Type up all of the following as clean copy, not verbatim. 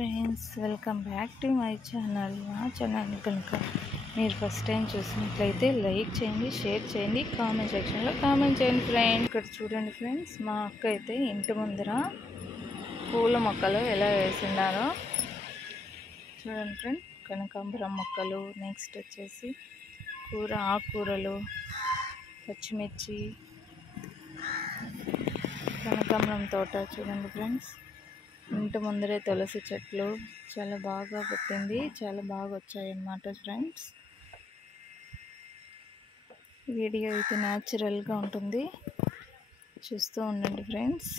Friends, welcome back to my channel. మా channel కనుక మీరు ఫస్ట్ టైం చూసినట్లయితే లైక్ చేయండి, షేర్ చేయండి, కామెంట్ సెక్షన్లో కామెంట్ చేయండి ఫ్రెండ్స్. ఇక్కడ చూడండి ఫ్రెండ్స్, మా అక్క అయితే ఇంటి ముందర పూల మొక్కలు ఎలా వేసిండారో చూడండి ఫ్రెండ్స్. కనకాంబరం మొక్కలు, నెక్స్ట్ వచ్చేసి ఆకుకూరలు, పచ్చిమిర్చి, కనకాంబరం తోట చూడండి ఫ్రెండ్స్. ఇంటి ముందరే తులసి చెట్లు చాలా బాగా పెట్టింది, చాలా బాగా వచ్చాయి అన్నమాట ఫ్రెండ్స్. వీడియో అయితే న్యాచురల్గా ఉంటుంది, చూస్తూ ఉండండి ఫ్రెండ్స్.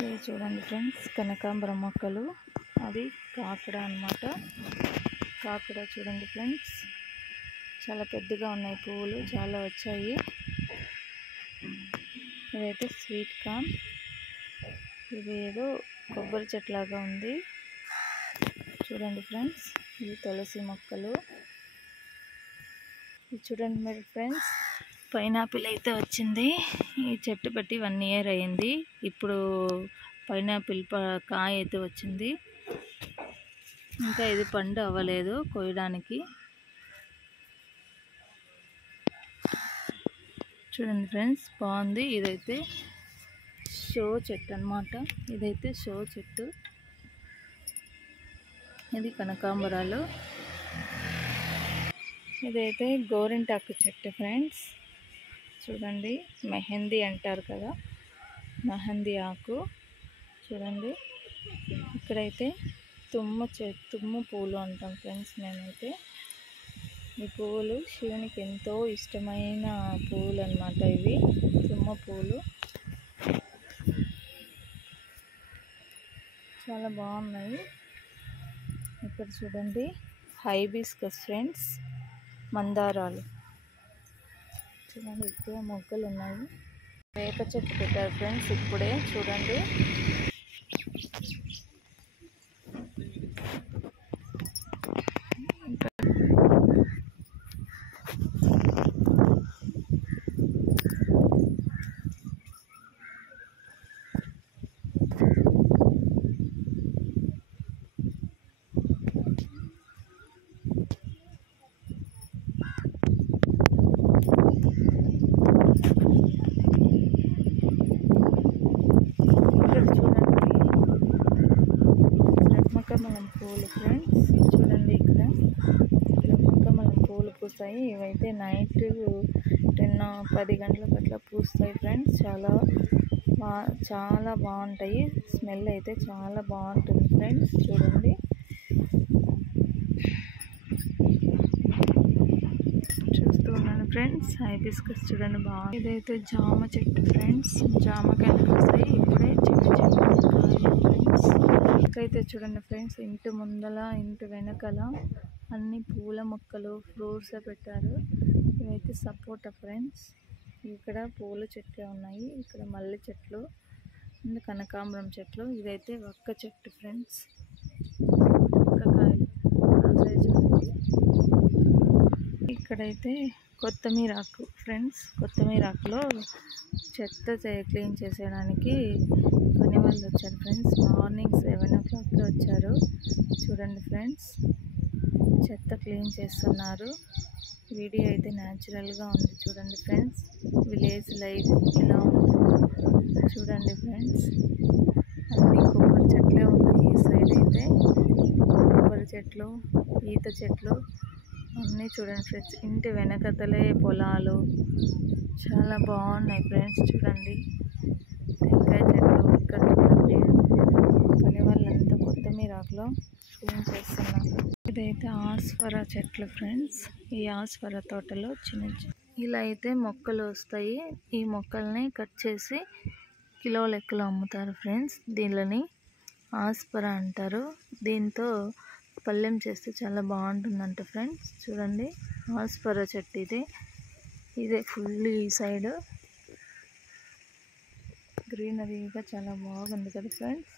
ఇది చూడండి ఫ్రెండ్స్, కనకాంబరం మొక్కలు, అది కాకడ అన్నమాట. కాకడ చూడండి ఫ్రెండ్స్, చాలా పెద్దగా ఉన్నాయి, పువ్వులు చాలా వచ్చాయి. ఇదైతే స్వీట్ కార్న్, ఇది ఏదో కొబ్బరి చెట్లాగా ఉంది చూడండి ఫ్రెండ్స్. ఇది తులసి మొక్కలు. ఇది చూడండి మరి ఫ్రెండ్స్, పైనాపిల్ అయితే వచ్చింది. ఈ చెట్టు పెట్టి 1 ఇయర్ అయింది. ఇప్పుడు పైనాపిల్ కాయ అయితే వచ్చింది, ఇంకా ఇది పండు అవ్వలేదు కోయడానికి. చూడండి ఫ్రెండ్స్, బాగుంది. ఇదైతే షో చెట్టు అన్నమాట. ఇదైతే షో చెట్టు. ఇది కనకాంబరాలు. ఇదైతే గోరింటాకు చెట్టు ఫ్రెండ్స్. చూడండి, మెహందీ అంటారు కదా, మెహందీ ఆకు చూడండి. ఇక్కడైతే తుమ్మ పూలు అంటాం ఫ్రెండ్స్ మేమైతే. ఈ పువ్వులు శివునికి ఎంతో ఇష్టమైన పువ్వులు అన్నమాట. ఇవి తుమ్మ పువ్వులు చాలా బాగున్నాయి. ఇక్కడ చూడండి, హైబిస్కస్ ఫ్రెండ్స్, మందారాలు చూడండి. ఇప్పుడే మొగ్గలు ఉన్నాయి. వేప చెట్టు పెట్టారు ఫ్రెండ్స్ ఇప్పుడే చూడండి. బ్రహ్మకమలం పూలు ఫ్రెండ్స్ చూడండి. ఇక్కడ బ్రహ్మకమలం పూలు పూస్తాయి. ఇవైతే నైట్ 10 గంటలకు అట్లా పూస్తాయి ఫ్రెండ్స్. చాలా బాగుంటాయి. స్మెల్ అయితే చాలా బాగుంటుంది ఫ్రెండ్స్. చూడండి, చూస్తూ ఉన్నాను ఫ్రెండ్స్. హైబిస్కస్ చూడండి బాగుంది. ఇదైతే జామ చెట్టు ఫ్రెండ్స్. జామకాయలు కాస్తాయి ఇప్పుడే, చిన్న కాయలు ఫ్రెండ్స్. ఇంకైతే చూడండి ఫ్రెండ్స్, ఇంటి ముందల ఇంటి వెనకాల అన్ని పూల మొక్కలు, ఫ్రూట్స్ పెట్టారు. ఇవైతే సపోటా ఫ్రెండ్స్. ఇక్కడ పూల చెట్లే ఉన్నాయి. ఇక్కడ మల్లె చెట్లు, కనకాంబరం చెట్లు. ఇదైతే వక్క చెట్టు ఫ్రెండ్స్. వక్కకాయలు చూడండి. ఇక్కడైతే కొత్తిమీర ఆకు ఫ్రెండ్స్. కొత్తిమీర ఆకులో చెత్త క్లీన్ చేసేయడానికి పని వాళ్ళు వచ్చారు ఫ్రెండ్స్. మార్నింగ్ 7 o'clock వచ్చారు. చూడండి ఫ్రెండ్స్, చెత్త క్లీన్ చేస్తున్నారు. వీడియో అయితే న్యాచురల్గా ఉంది చూడండి ఫ్రెండ్స్. విలేజ్ లైఫ్ ఎలా ఉంటుందో చూడండి ఫ్రెండ్స్. అన్ని కొబ్బరి చెట్లే ఉన్నాయి. ఈ సైడ్ అయితే కొబ్బరి చెట్లు, ఈత చెట్లు అన్నీ చూడండి ఫ్రెండ్స్. ఇంటి వెనకతలే పొలాలు చాలా బాగున్నాయి ఫ్రెండ్స్. చూడండి, టెంకాయ చెట్లు. ఇక్కడ చూడండి, పని వాళ్ళంతా కొత్తిమీర ఆకులో క్లీన్ చేస్తున్నారు. ఇదైతే ఆస్ఫరా చెట్లు ఫ్రెండ్స్. ఈ ఆస్ఫరా తోటలో ఇలా అయితే మొక్కలు వస్తాయి. ఈ మొక్కల్ని కట్ చేసి కిలో లెక్కలో అమ్ముతారు ఫ్రెండ్స్. దీనిని ఆస్ఫరా అంటారు. దీంతో పళ్ళెం చేస్తే చాలా బాగుంటుందంట ఫ్రెండ్స్. చూడండి, ఆస్ఫరా చెట్టు ఇదే ఫుల్. ఈ సైడ్ గ్రీనరీగా చాలా బాగుంది కదా ఫ్రెండ్స్.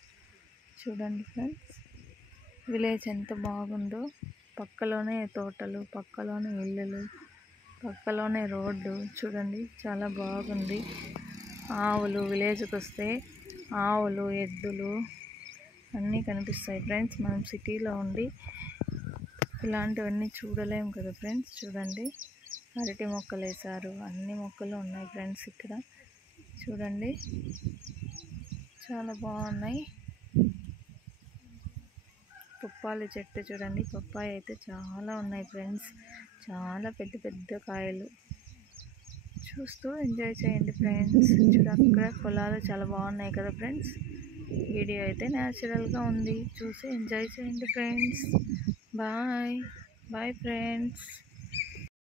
చూడండి ఫ్రెండ్స్, విలేజ్ ఎంత బాగుందో. పక్కలోనే తోటలు, పక్కలోనే ఇల్లులు, పక్కలోనే రోడ్డు చూడండి, చాలా బాగుంది. ఆవులు, విలేజ్కి వస్తే ఆవులు, ఎద్దులు అన్నీ కనిపిస్తాయి ఫ్రెండ్స్. మనం సిటీలో ఉండి ఇలాంటివన్నీ చూడలేము కదా ఫ్రెండ్స్. చూడండి, అరటి మొక్కలు వేశారు, అన్ని మొక్కలు ఉన్నాయి ఫ్రెండ్స్. ఇక్కడ చూడండి, చాలా బాగున్నాయి. పప్పాయ చెట్టు చూడండి, పప్పాయ అయితే చాలా ఉన్నాయి ఫ్రెండ్స్. చాలా పెద్ద పెద్ద కాయలు. చూస్తూ ఎంజాయ్ చేయండి ఫ్రెండ్స్. అక్కడ పొలాలు చాలా బాగున్నాయి కదా ఫ్రెండ్స్. వీడియో అయితే న్యాచురల్గా ఉంది, చూసి ఎంజాయ్ చేయండి ఫ్రెండ్స్. Bye bye friends.